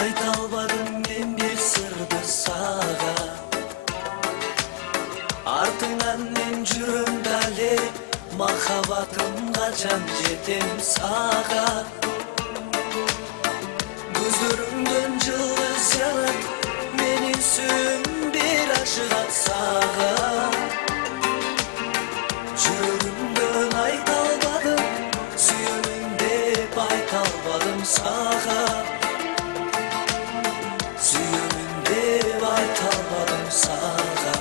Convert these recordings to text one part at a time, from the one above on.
Ayta albadım men bir sırdı sağa. Артыңан мен жүрөм дале, махаббатым качан жетем сага. Көздөрүңдөн жылдыз жанат, менин сүйүүм бир ашыгат сага. Жүрөгүмдөн айта албадым, сүйөмүн деп айта албадым сага. Сүйөмүн деп айта албадым сага.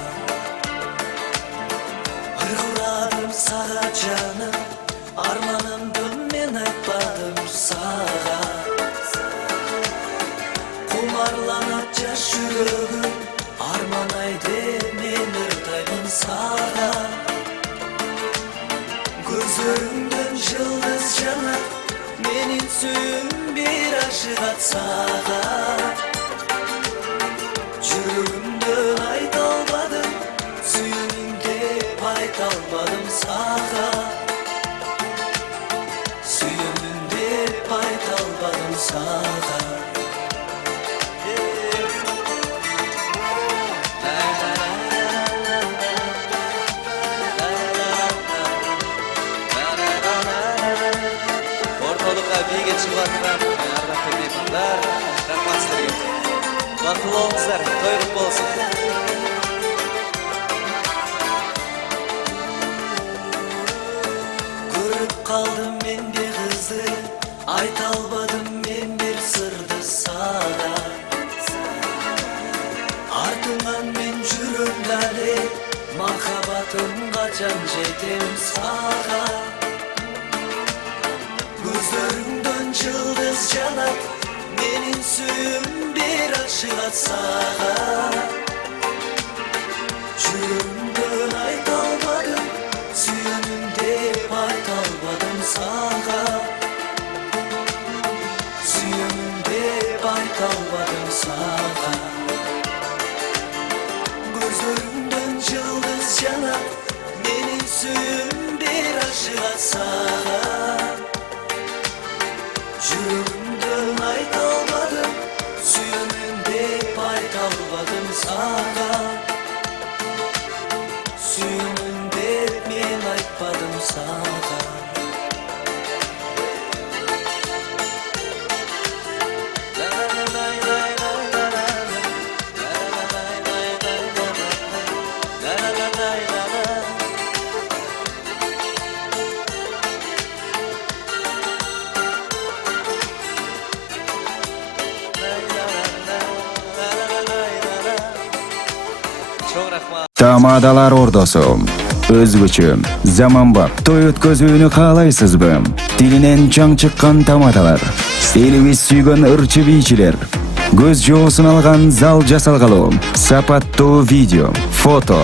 Ыргыладым сага жаным, арманымды мен айтпадым сага. Кумарланат жаш жүрөгүм, арманайды мен ырдаймын сага. Көзөрүңдөн жылдыз жанат, менин сүйүүм бир ашыгат сага. Жүрөгүмдөн айта албадым, сүйүүмүн деп айта албадым сага. Сүйүүмүн деп айта албадым сага. Ортолукка бийге чыгып аткан ардактуу меймандар, рахмат силерге. Бактылуу болуңуздар, тойлук болсун. Көрүп калдым мен бир кызды, айта албадым мен бир сырды сага. Артыңан мен жүрөм дале, махаббатым качан жетем сага. Көзөрүңдөн жылдыз жанат, менин сүйүүм бир ашыгат сага. Жүрөгүмдөн айта албадым, сүйөмүн деп айта албадым сага. Сүйөмүн деп айта албадым сага. Көзөрүңдөн жылдыз жанат, менин сүйүүм бир ашыгат сага. Жүрөгүмдөн айта албадым, сүйөмүн деп айта албадым сага. Сүйөмүн деп мен айтпадым сага. Чоң рахмат. Тамадалар ордосу. Өзгөчө, заманбап той өткөзүүнү каалайсызбы? Тилинен чаң чыккан тамадалар. Элибиз сүйгөн ырчы бийчилер. Көз жоосун алган зал жасалгалуу. Сапаттуу видео, фото.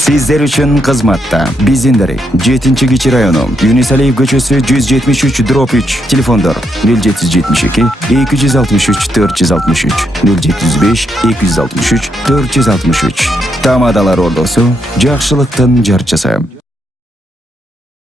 Сиздер үчүн кызматта. Биздин 7-Кичи району, Юнисалиев көчөсү 173/3. Телефондор 0772 263 463 075 263 463. Тамадалар ордосу, жакшылыктын жарчысы.